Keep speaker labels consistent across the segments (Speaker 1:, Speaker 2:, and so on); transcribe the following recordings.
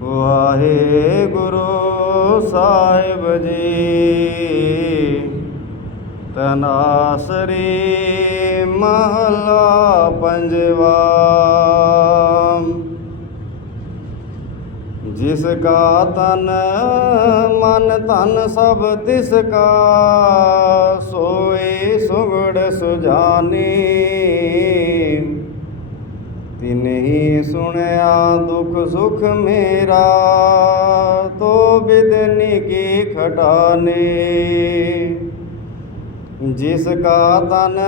Speaker 1: ਵਾਹਿਗੁਰੂ ਸਾਹਿਬ ਜੀ। ਤਨਾਸਰੀ ਮਹਲਾ ਪੰਜਵਾ। ਜਿਸ ਕਾ ਤਨ, ਮਨ ਧਨ ਸਭ ਤਿਸ ਕਾ, ਸੋਏ ਸੁਗੜ ਸੁਜਾਨੀ। ਸੁਣਿਆ ਦੁਖ ਸੁਖ ਮੇਰਾ, ਤੋ ਬਿਦਨੀ ਕੀ ਖਟਾਨੇ। ਜਿਸ ਕਾ ਤਨ,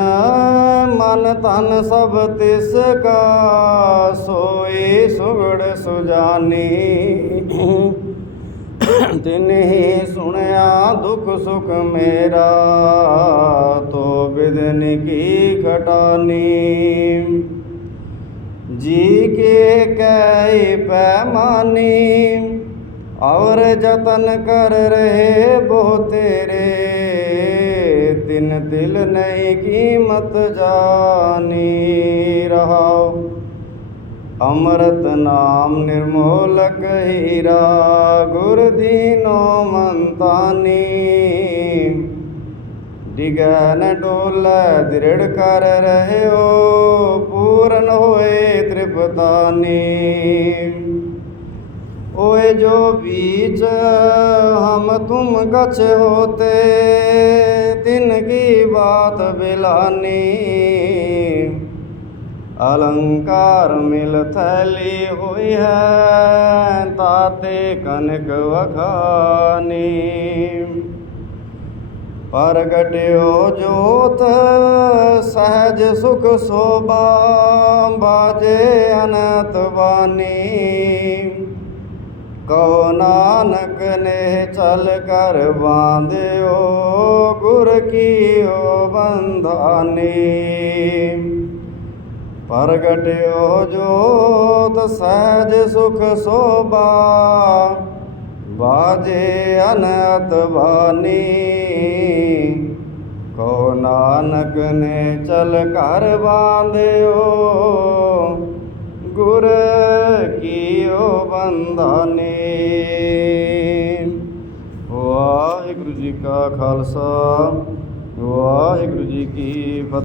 Speaker 1: ਮਨ ਤਨ ਸਭ ਤਿਸ ਕਾ ਸੋਈ ਸੁਗੜ ਸੁਜਾਨੀ। ਤਿਨਹੀ ਸੁਣਿਆ ਦੁਖ ਸੁਖ ਮੇਰਾ ਤੋ ਬਿਦਨ ਕੀ ਖਟਾਨੀ ਜੀ ਕੇ ਕੈ ਪੈਮਾਨੀ ਔਰ ਜਤਨ ਕਰ ਰਹੇ ਬਹੁ ਤੇਰੇ। ਤਿਨ ਦਿਲ ਨਹੀਂ ਕੀਮਤ ਜਾਣੀ ਰਹਾਓ। ਅੰਮ੍ਰਿਤ ਨਾਮ ਨਿਰਮੋਲਕ ਹੀਰਾ, ਗੁਰ ਦੀਨੋ ਮੰਤਾਨੀ। ਡਿਗੈ ਨ ਦਾਨੇ ओए जो बीज हम तुम गच होते तिन की बात बिलानी अलंकार मिल थैली हुई है ताते कनक वखानी ਪ੍ਰਗਟਿਓ ਜੋਤ, ਸਹਿਜ ਸੁਖ ਸੋਭਾ ਬਾਜੇ ਅਨੰਤ ਬਾਣੀ। ਕਉ ਨਾਨਕ ਨੇ ਚਲ ਕਰ ਬਾਂਧਿਓ, ਗੁਰ ਕੀਓ ਬੰਧਾਨੀ। ਪ੍ਰਗਟਿਓ ਜੋਤ, ਸਹਿਜ ਸੁਖ ਸੋਭਾ ਬਾਜੇ ਅਨੰਤ ਬਾਣੀ ਕੋ ਨਾਨਕ ਨੇ ਚਲ ਕਰ ਬਾਂਧਿਓ, ਗੁਰ ਕੀਓ ਬੰਧਾਨੇ। ਵਾਹਿਗੁਰੂ ਜੀ ਕਾ ਖਾਲਸਾ, ਵਾਹਿਗੁਰੂ ਜੀ ਕੀ ਫਤਿਹ।